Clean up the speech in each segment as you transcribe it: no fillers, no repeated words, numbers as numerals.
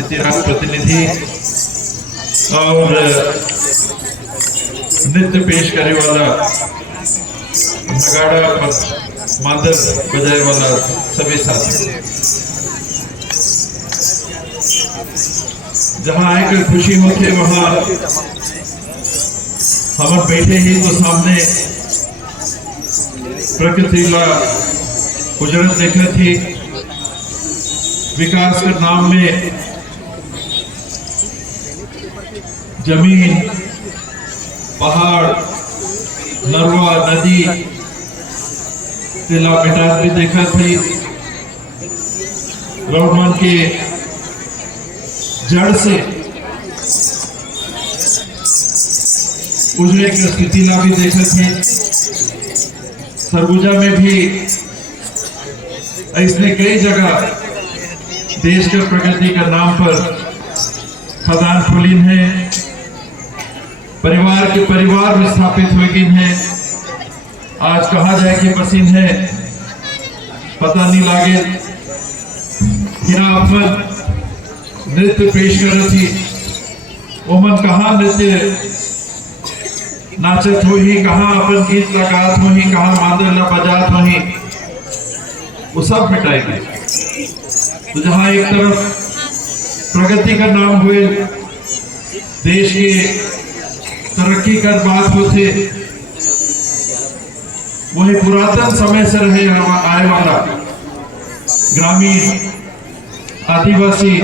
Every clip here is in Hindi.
इतिहास प्रतिनिधि और नृत्य पेश करे वाला, नगाड़ा और मादर बजाए वाला सभी साथी, जहां आकर खुशी होती वहां हम बैठे ही तो सामने प्रकृति कुदरत देखा थी। विकास के नाम में जमीन, पहाड़, नरवा, नदी, तिला मिटास भी देखा थी। रोडमन के जड़ से उजड़े की स्थिति ला भी देखा थी। सरगुजा में भी ऐसे कई जगह देश के प्रगति के नाम पर खदान खुलीन है, परिवार के परिवार विस्थापित हुए हैं। आज कहा जाए कि पसीन है पता नहीं लागे। यहाँ अपन नृत्य पेश कर रही थी, ओमन कहाँ नृत्य नाचत हो ही, कहाँ अपन गीत लगात हो ही, कहाँ मादल बजात हो ही, वो सब मिटाएंगे। तो जहां एक तरफ प्रगति का नाम हुए, देश के तरक्की कर बात होते, वही पुरातन समय से रहे आए वाला ग्रामीण, आदिवासी,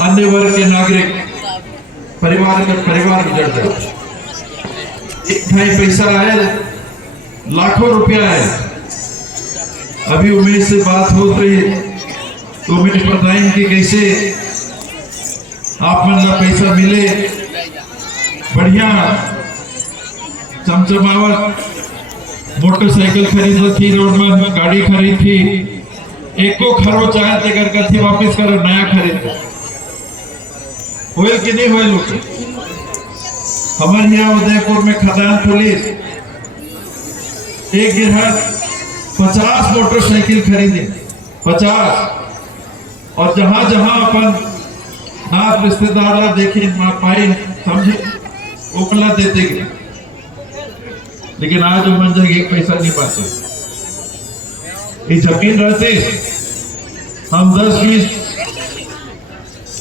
अन्य वर्ग के नागरिक परिवार गुजर जाए। एक ढाई पैसा आए, लाखों रुपया आए। अभी उमेश से बात हो रही तो उमेश बताएं कि कैसे आप मन का पैसा मिले, बढ़िया चमचमावत मोटरसाइकिल खरीद थी, रोड में गाड़ी खरीद थी, एको खरो चाहे कर कथी वापिस करो नया खरीद होल कि नहीं होल। हमारे यहाँ उदयपुर में खदान पुलिस एक गिरहत 50 मोटरसाइकिल खरीदे, 50, और जहां जहां अपन नाथ रिश्तेदार देखे पाए समझे ओपला देते गए। लेकिन आज वो मन जगह एक पैसा नहीं पाते। ये जमीन रहते हम 10, 20,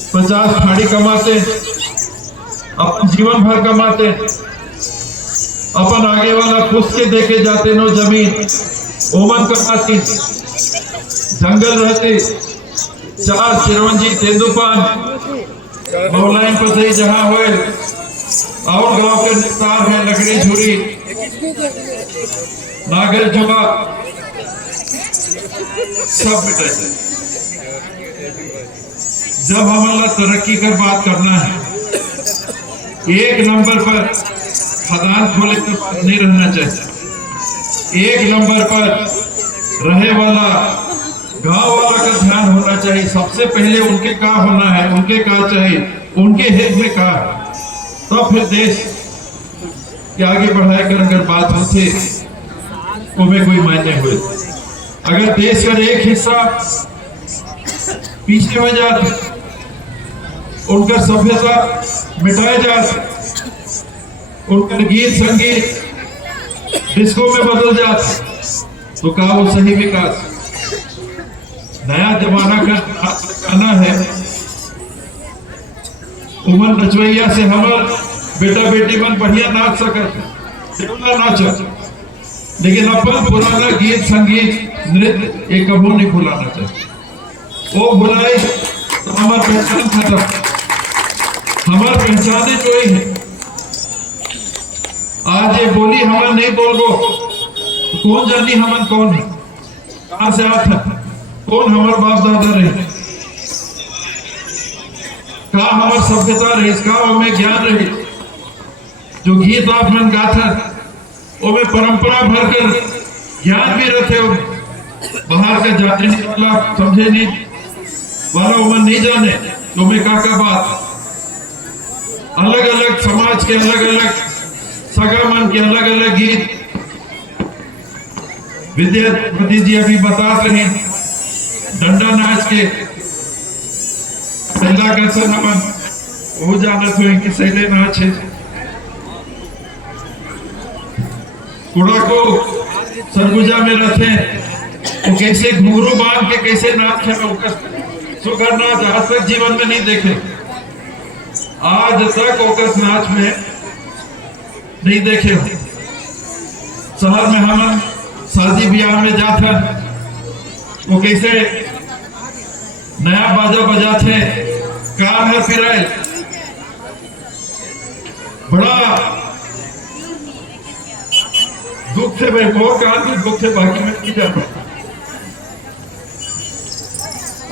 50 फाड़ी कमाते, अपन जीवन भर कमाते, अपन आगे वाला खुश के देके जाते नो जमीन ओमन कमाती, जंगल रहते, 4 चिरवंजी तेंदुपान मौलाइन पसई जहां हुए, और गांव के निस्तार है लकड़ी झुरी, नागर जुगा सब मिटाए। जब हमारा तरक्की कर बात करना है, एक नंबर पर खदान खोले तो बात नहीं रहना चाहिए। एक नंबर पर रहे वाला गांव वाला का ध्यान होना चाहिए। सबसे पहले उनके का होना है, उनके का चाहिए, उनके हित में का, तो फिर देश के आगे बढ़ाए कर अगर बात होती तो में कोई मायने हुए। अगर देश का एक हिस्सा पीछे हो जाते, उनका सभ्यता मिटाए जाते, उनका गीत संगीत डिस्को में बदल जाते, तो का वो सही विकास। नया जमाना का गाना है, उमर नचवैया से हमार बेटा बेटी मन बढ़िया नाच सकते, नाच, लेकिन अपन पुराना गीत संगीत नृत्य एक कबू नहीं भुलाना चाहिए। वो भुलाए तो हमार पहचान खत्म, हमार पहचाने जो ही है। आज ये बोली हमारा नहीं बोलबो तो कौन जानी हमन कौन है, कहां से आता, कौन हमार बाप दादा रहे, का हमार सभ्यता रही, का हमें ज्ञान रही। जो गीत आप मन गाथा वो में परंपरा भर कर ज्ञान भी रहते हो, बाहर का जाने नहीं वाला, समझे नहीं वाला उमन नहीं जाने तो में का बात। अलग अलग समाज के अलग अलग सगा मन के अलग अलग गीत। विद्यापति जी अभी बता रहे डंडा नाच के आइंदा कैसे हमन वो जानत हुए कि सैले ना छे कुड़ा को सरगुजा में रहते वो कैसे घुंघरू बांध के कैसे नाच है सुगर नाच आज तक जीवन में नहीं देखे, आज तक ओकस नाच में नहीं देखे हो। शहर में हम शादी ब्याह में जाते वो कैसे नया बाजा बजाते कार है फिर बड़ा दुख थे भाई बहुत कहा कि दुख थे बाकी में नहीं जाता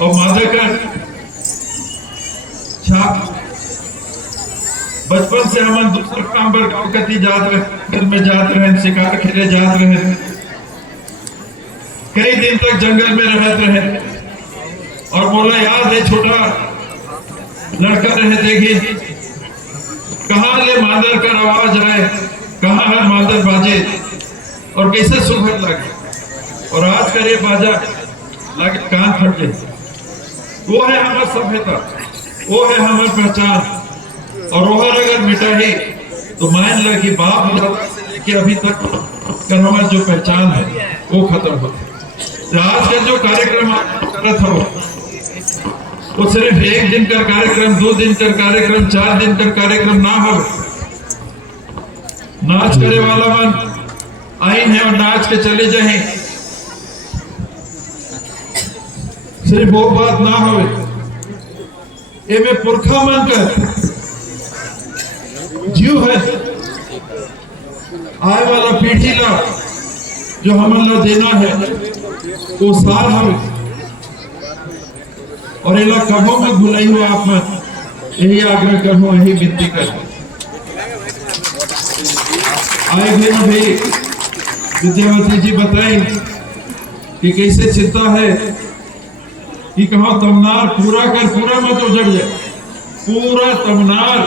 और माधेकर छाप बचपन से हम दूसरे काम पर गाँव कती जात रहे में जात रहे शिकार खेले जात रहे कई दिन तक जंगल में रहते रहे और बोला याद है छोटा लड़का रहे देखे कहाँ ले मादर का आवाज आए कहाँ है मादर बाजे और कैसे सुखद लगे और आज का ये बाजा लगे कान फट गए। वो है हमारा सभ्यता, वो है हमारी पहचान और वो अगर मिटा ही तो मान लो कि बाप कि अभी तक का हमारी जो पहचान है वो खत्म हो। तो आज का जो कार्यक्रम करत हो वो सिर्फ एक दिन का कार्यक्रम, 2 दिन का कार्यक्रम, 4 दिन का कार्यक्रम ना हो। नाच करे वाला मन आइन है और नाच के चले जाए, सिर्फ वो बात ना हो। ये में पुरखा मन का जीव है आए वाला पीढ़ी ला जो हमारा देना है वो सार हमें और इला कबों में भुलाई हुआ आप में यही आग्रह करूं, यही विनती करूं। आए थे ना भाई विद्यावती जी बताएं कि कैसे चिंता है कि कहा तमनार पूरा कर पूरा मत उजड़ जाए, पूरा तमनार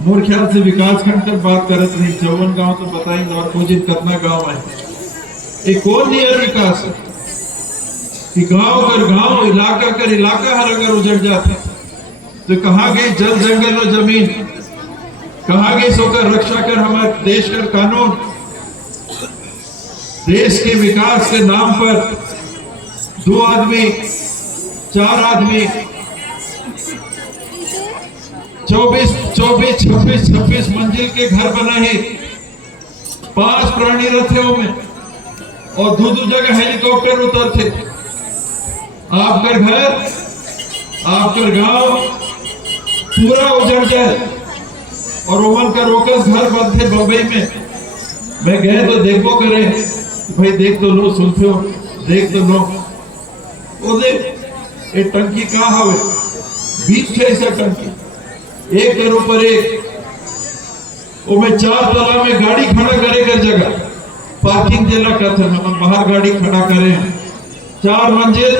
मोर ख्याल से विकास खंड कर बात करत नहीं, 54 गांव तो बताएंगे और कुछ कितना गांव है। एक और नियर विकास है कि गांव कर गांव, इलाका कर इलाका हर अगर उजड़ जाता तो कहाँ गई जल जंगल और जमीन, कहाँ गई सोकर रक्षा कर हमारे देश का कानून। देश के विकास के नाम पर 2 आदमी 4 आदमी 24-26 मंजिल के घर बनाए, 5 प्राणी रथों में और 2 जगह हेलीकॉप्टर उतरते। आपका घर आपका गांव पूरा उजड़ जाए और ओवन का रोकस घर बनते बंबई में। मैं गए तो देखो करे भाई, देख तो लो, सुनते हो देख तो लो। वो देख ये टंकी कहाँ हवे, बीच के ऐसा टंकी एक के ऊपर एक, वो में 4 तला में गाड़ी खड़ा करे कर जगह पार्किंग देना कहते हैं, हम बाहर गाड़ी खड़ा करें 4 मंजिल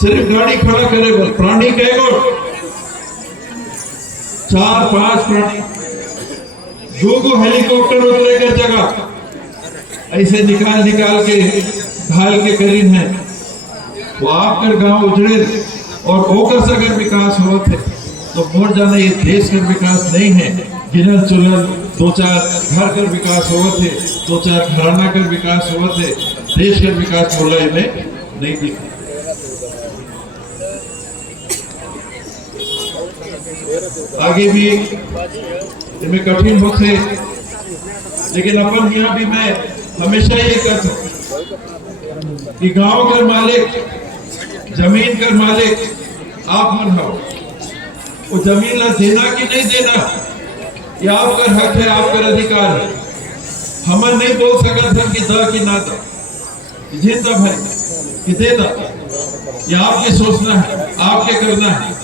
सिर्फ गाड़ी खड़ा करे बस। प्राणी कहेगो 4-5 प्राणी, 2 हेलीकॉप्टर उतरे कर जगह ऐसे निकाल के ढाल के करीन है। वो आपकर गांव उजड़े और ओकर अगर विकास होते तो मोर जाना ये देश का विकास नहीं है। गिनल चुनल 2-4 घर का विकास होते, 2-4 घराना का विकास होते, देश का विकास बोला में नहीं दिखा। आगे भी इनमें कठिन होते, लेकिन अपन यहाँ भी मैं हमेशा ये कहता हूँ कि गांव का मालिक, जमीन का मालिक आप मन हो। वो जमीन ला देना कि नहीं देना ये आपका हक है, आपका अधिकार है। हम नहीं बोल सकते हम कि दा कि ना दा, जीता भाई कि दे दा, ये आपके सोचना है, आपके करना है।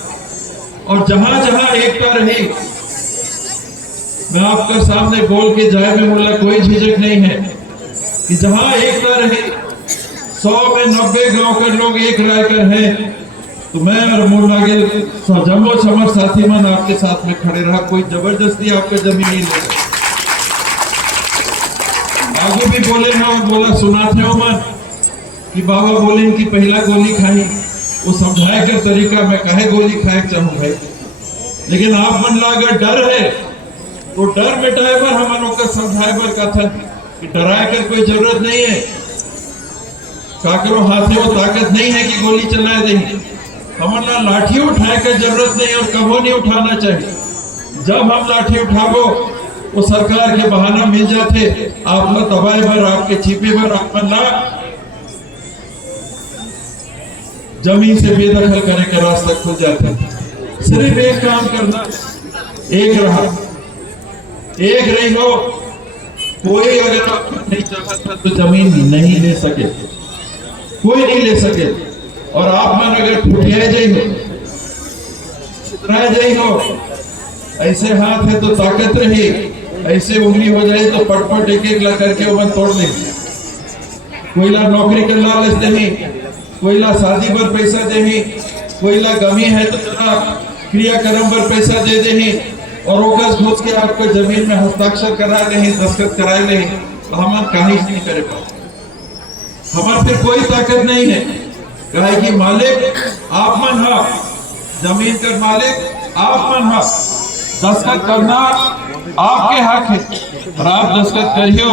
और जहां जहां एकता रही, मैं आपके सामने बोल के जाए में बोला कोई झिझक नहीं है कि जहां एकता रही, 100 में 90 गांव के लोग एक राय कर है तो मैं और मोर लागे जम्मो समर साथी मन आपके साथ में खड़े रहा। कोई जबरदस्ती आपका जमीन नहीं ले। आगे भी बोले ना, बोला सुनाते हो मन कि बाबा बोले कि पहला गोली खाई वो समझाए के तरीका मैं कहे गोली खाए चाहूँ भाई, लेकिन आप मन ला अगर डर है तो डर मिटाए बर हम लोग समझाए बर कथन कि डराए कर कोई जरूरत नहीं है, काकरो हाथे वो ताकत नहीं है कि गोली चलाए देंगे। हमारा लाठी उठाए कर जरूरत नहीं और कबो नहीं उठाना चाहिए। जब हम लाठी उठावो वो सरकार के बहाना मिल जाते, आप लोग दबाए भर आपके छिपे भर आप ना जमीन से बेदखल करने का रास्ता खुल जाता है। सिर्फ एक काम करना, एक रहा, एक रही हो। कोई अगर आप नहीं चाहता तो जमीन नहीं ले सके, कोई नहीं ले सके। और आप मन अगर ठुठिया जाइ हो, जाइ हो, ऐसे हाथ है तो ताकत रही, ऐसे उंगली हो जाए तो पटपट एक एक ला करके वो तोड़ ले। कोई ला नौकरी के लालच देही, कोई ला शादी पर पैसा देही, कोई ला गमी है तो क्रियाक्रम पर पैसा दे देही और ओकस घुस के आपको जमीन में हस्ताक्षर करा ले, दस्तखत करा ले, तो हम कहीं नहीं करे पाए। हमारे फिर कोई ताकत नहीं है, कहे कि मालिक आप मन हा, जमीन का मालिक आप मन हा, दस्तखत करना आपके हक है और आप दस्तखत करियो,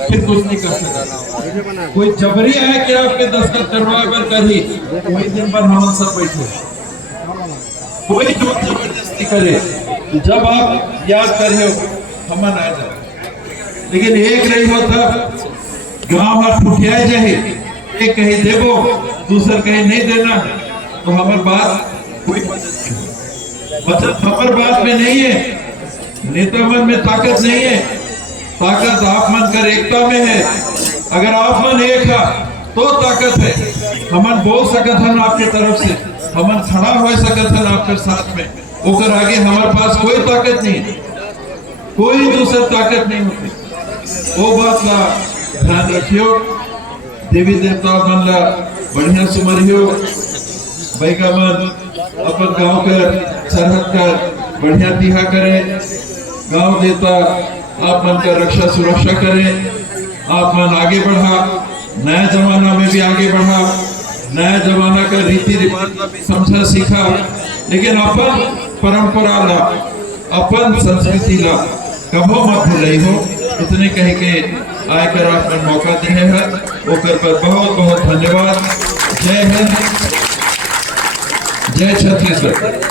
फिर कुछ नहीं कर सकते। कोई जबरी है कि आपके दस्तखत करवाए पर करी, कोई दिन पर हम सब बैठे, कोई जो जबरदस्ती करे, जब आप याद करियो हम आ जाए। लेकिन एक रही हो तब गाँव में ठुठियाए जाए, एक कहीं देवो दूसर कहीं नहीं देना, तो हमारी बात कोई बचत हमारे बात में नहीं है। नेता मन में ताकत नहीं है, ताकत आप मन कर एकता में है। अगर आप मन एक है तो ताकत है। हमन बोल सकत हन आपके तरफ से, हमन खड़ा हो सकत हन आपके साथ में, ओकर आगे हमारे पास कोई ताकत नहीं है, कोई दूसरी ताकत नहीं होती। वो बात ला ध्यान रखियो। देवी देवता मन ला बढ़िया सुमरियो, बैगा मन अपन गांव कर सरहद कर बढ़िया दिहा करे, गांव देवता आप मन का रक्षा सुरक्षा करे, आप मन आगे बढ़ा, नया जमाना में भी आगे बढ़ा, नया जमाना का रीति रिवाज भी समझा सीखा, लेकिन अपन परंपरा ला, अपन संस्कृति ला कबो मत भूलई हो। इतने कह के आकर आपने मौका दिए है, ओकर पर बहुत बहुत धन्यवाद। जय हिंद, जय छत्तीसगढ़।